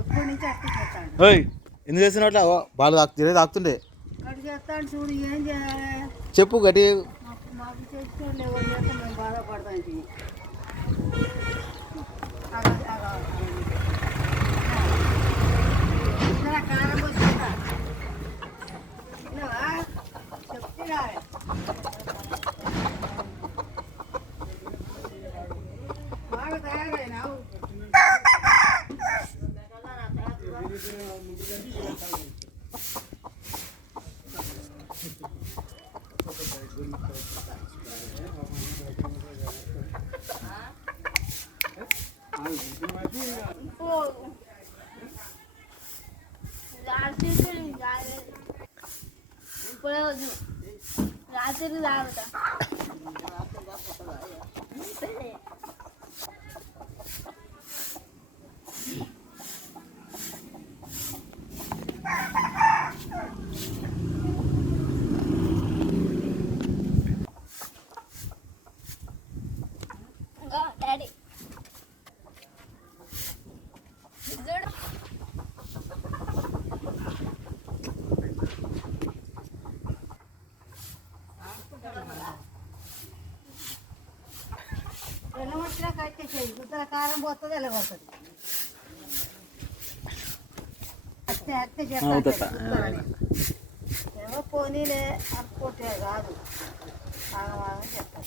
ఎప్పటి నుంచి అట్లా చేస్తాడు. ఓయ్ ఎందుకు చేస్తున్నావు అట్లా బాగా తాకుతుండే అటు చేస్తాడు చూడు, ఏం చేయాలి? చెప్పు గట్టి. మాకు చేసుకోండి, ఎవరు చేస్తే మేము బాధపడతాం. కారం వచ్చిందా చెప్తే బాగా తయారైనావు. ఇప్పుడే వద్దు, రాత్రి తాగుతా. డాడీ ఎల్లవచ్చినాక అయితే చేయి, గుద్దల కారం పోతుంది, ఎల్లగొడుతుంది. అత్తే అత్తే చెప్తాను, ఏమో పోనీలే అనుకుంటే కాదు, ఆగమాగం చెప్తాను.